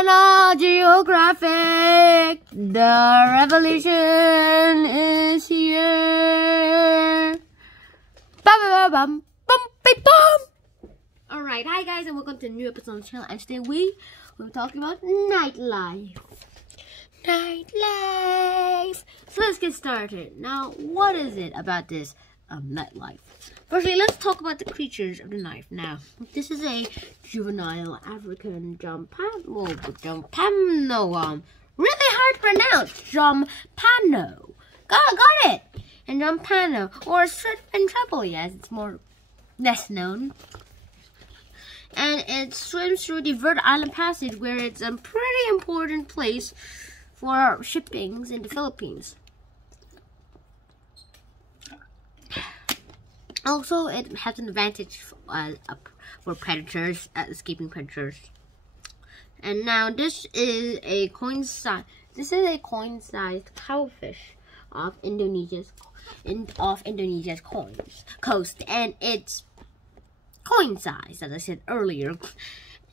channel, Geographic. The revolution is here. Bum, bum, bum. Alright, hi guys, and welcome to a new episode of the channel. And today we're talking about nightlife. Nightlife. So let's get started. Now, what is it about this nightlife? Firstly, let's talk about the creatures of the night. Now, this is a juvenile African jampano. Really hard to pronounce. Jampano. Got it. And jampano, or strip and treble, as it's less known. And it swims through the Verde Island Passage, where it's a pretty important place for shippings in the Philippines. Also, it has an advantage for predators, escaping predators. And now this is a coin-sized cowfish off Indonesia's coast, and it's coin-sized, as I said earlier.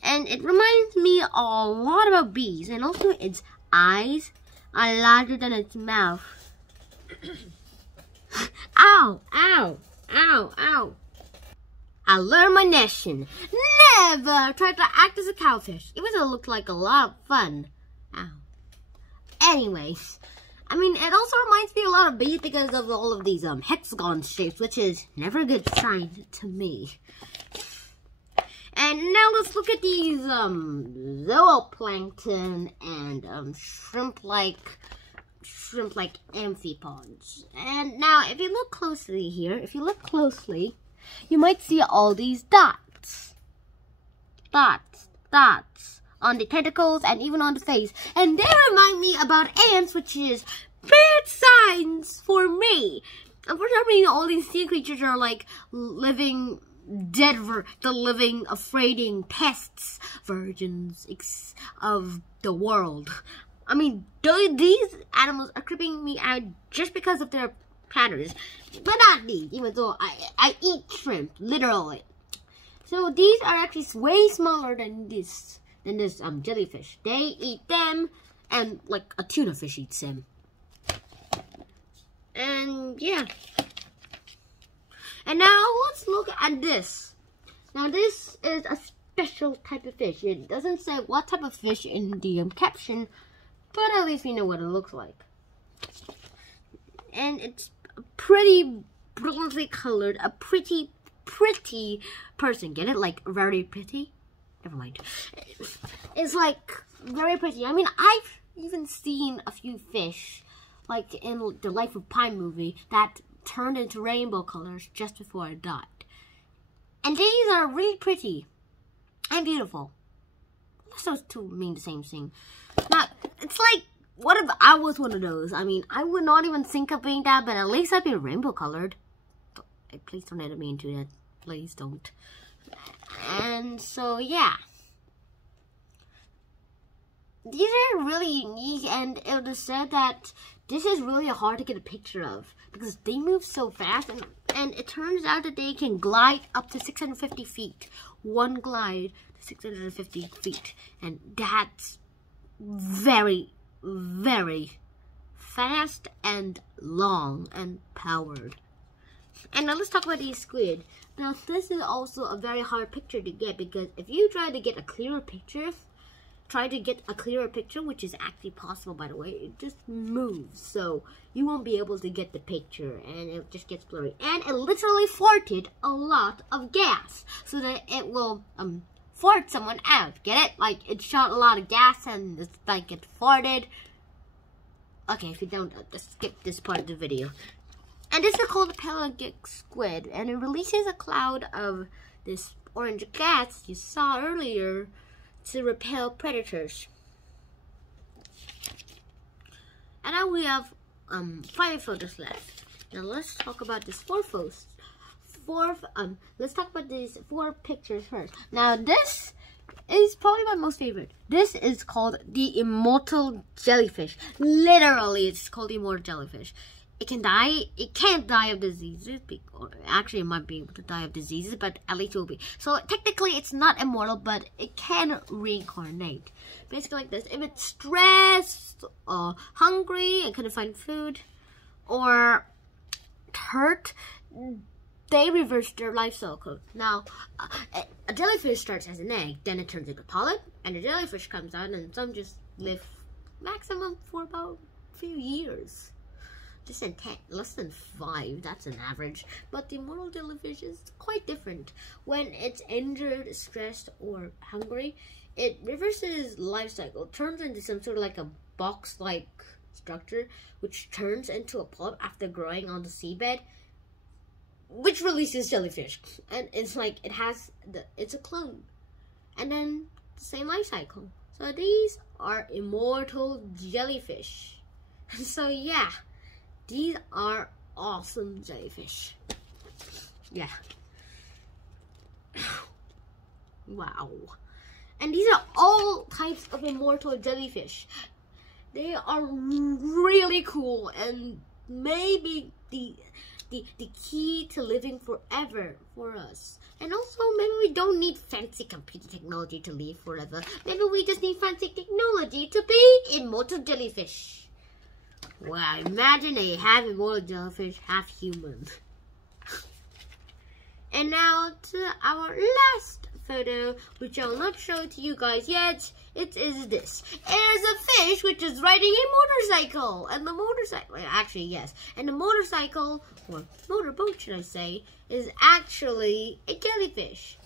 And it reminds me a lot about bees, and also its eyes are larger than its mouth. Ow, ow. Ow, ow. I learned my lesson. Never try to act as a cowfish, even though it looked like a lot of fun. Ow. Anyways, I mean, it also reminds me a lot of bees because of all of these hexagon shapes, which is never a good sign to me. And now let's look at these zooplankton and shrimp-like amphipods. And now, if you look closely here, you might see all these dots on the tentacles and even on the face. And they remind me about ants, which is bad signs for me. And for some reason, all these sea creatures are like living affraiding pests, virgins of the world. I mean, these animals are creeping me out just because of their patterns. But not these, even though I eat shrimp, literally. So these are actually way smaller than this jellyfish. They eat them, and like a tuna fish eats them. And yeah. And now let's look at this. Now this is a special type of fish. It doesn't say what type of fish in the caption, but at least we know what it looks like. And it's pretty brilliantly colored, a pretty person. Get it? Like very pretty? Never mind. It's like very pretty. I mean, I've even seen a few fish, like in the Life of Pi movie, that turned into rainbow colors just before it died. And these are really pretty and beautiful. Those two mean the same thing. Now, it's like, what if I was one of those? I mean, I would not even think of being that, but at least I'd be rainbow colored. Please don't edit me into that. Please don't. And so, yeah. These are really unique, and it was said that this is really hard to get a picture of because they move so fast, and it turns out that they can glide up to 650 feet. One glide to 650 feet, and that's very fast and long and powered. And now let's talk about these squid. Now this is also a very hard picture to get, because if you try to get a clearer picture, which is actually possible, by the way, it just moves, so you won't be able to get the picture, and it just gets blurry. And it literally farted a lot of gas, so that it will fart someone out. Get it? Like, it shot a lot of gas, and it's like it farted. Okay, if you don't, just skip this part of the video. And this is called a pelagic squid, and it releases a cloud of this orange gas you saw earlier to repel predators. And now we have 5 photos left. Now let's talk about this let's talk about these 4 pictures first. Now this is probably my most favorite. This is called the immortal jellyfish. Literally, it's called the immortal jellyfish. it can die. It can't die of diseases. Or actually, it might be able to die of diseases, but at least it will be. So technically, it's not immortal, but it can reincarnate. Basically, like this: if it's stressed, or hungry, and couldn't find food, or hurt, they reverse their life cycle. Now, a jellyfish starts as an egg, then it turns into a polyp, and the jellyfish comes out, and some just live maximum for about a few years. Just in 10, less than 5, that's an average. But the immortal jellyfish is quite different. When it's injured, stressed, or hungry, it reverses life cycle, turns into some sort of like a box-like structure, which turns into a polyp after growing on the seabed, which releases jellyfish. And it's like, it's a clone. And then the same life cycle. So these are immortal jellyfish. So yeah. These are awesome jellyfish. Yeah. Wow. And these are all types of immortal jellyfish. They are really cool and maybe the key to living forever for us. And also, maybe we don't need fancy computer technology to live forever. Maybe we just need fancy technology to be immortal jellyfish. Wow, imagine a half immortal jellyfish, half human. And now to our last photo, which I will not show to you guys yet. It is this. It is a fish which is riding a motorcycle. And the motorcycle, actually yes. And the motorcycle, or motorboat should I say, is actually a jellyfish.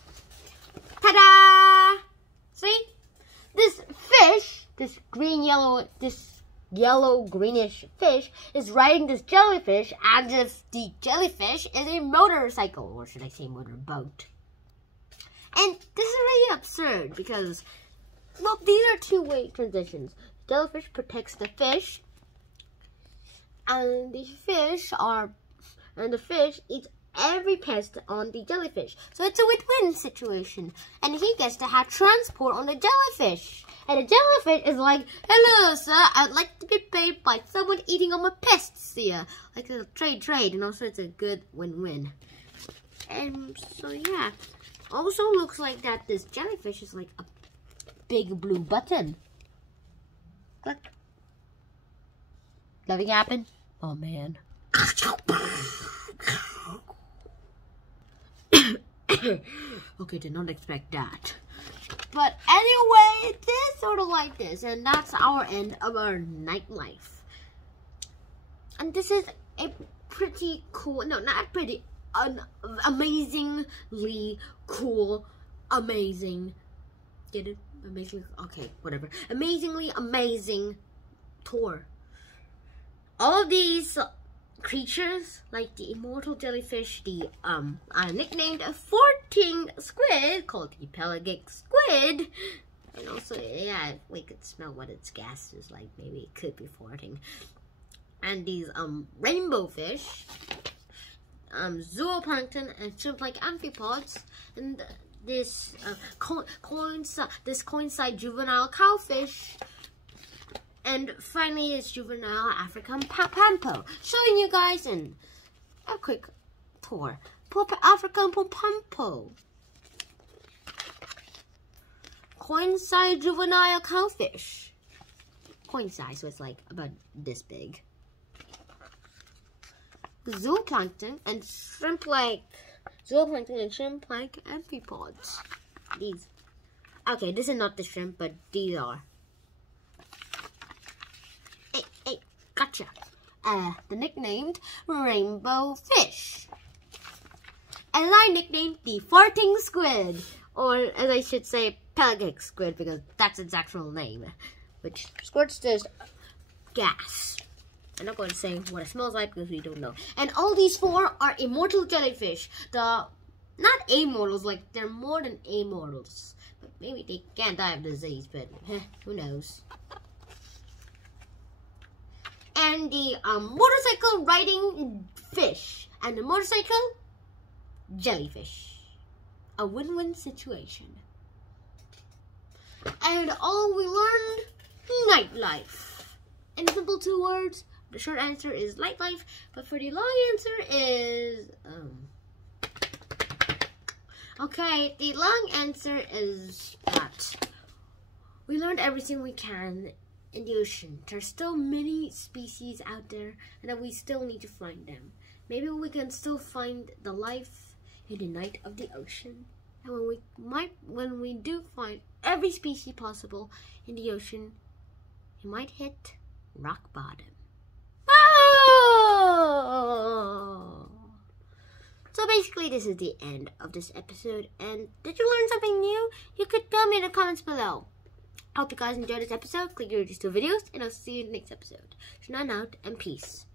Ta-da! See? This fish, this yellow greenish fish is riding this jellyfish as if the jellyfish is a motorcycle, or should I say motorboat. And this is really absurd because, well, these are two-way transitions. The jellyfish protects the fish, and the fish eats every pest on the jellyfish. So it's a win-win situation. And he gets to have transport on the jellyfish. And the jellyfish is like, hello, sir, I'd like to be paid by someone eating all my pests here. Like a trade, and also it's a good win-win. And so, yeah. Also looks like that this jellyfish is like a big blue button. Click. Nothing happened? Oh, man. Okay, did not expect that. But anyway, it is sort of like this, and that's our end of our nightlife. And this is a pretty cool, no, not pretty, amazingly cool, amazing, get it? Amazingly, okay, whatever. Amazingly amazing tour. All of these creatures, like the immortal jellyfish, the I nicknamed a farting squid called the pelagic squid, and also, yeah, we could smell what its gas is like. Maybe it could be farting. And these rainbow fish, zooplankton, and shrimp-like amphipods, and this coincide juvenile cowfish. And finally, it's juvenile African pampo, showing you guys in a quick tour. African pampo, coincide juvenile cowfish, coincide, so it's like about this big. Zooplankton and shrimp-like amphipods. These. Okay, this is not the shrimp, but these are. Hey, gotcha. The nicknamed rainbow fish. And I nicknamed the farting squid, or as I should say, pelagic squid, because that's its actual name, which squirts this gas. I'm not going to say what it smells like because we don't know. And all these four are immortal jellyfish. Not amortals, like they're more than amortals. But maybe they can't die of disease, but who knows. And the motorcycle riding fish. And the motorcycle jellyfish. A win-win situation. And all we learned, nightlife. In simple 2 words, the short answer is like life, but for the long answer is okay, the long answer is that we learned everything we can in the ocean. There's still many species out there, and that we still need to find them. Maybe we can still find the life in the night of the ocean. And when we do find every species possible in the ocean, we might hit rock bottom. Oh! So basically, this is the end of this episode. And did you learn something new? You could tell me in the comments below. I hope you guys enjoyed this episode. Click here to these 2 videos, and I'll see you in the next episode. So now out and peace.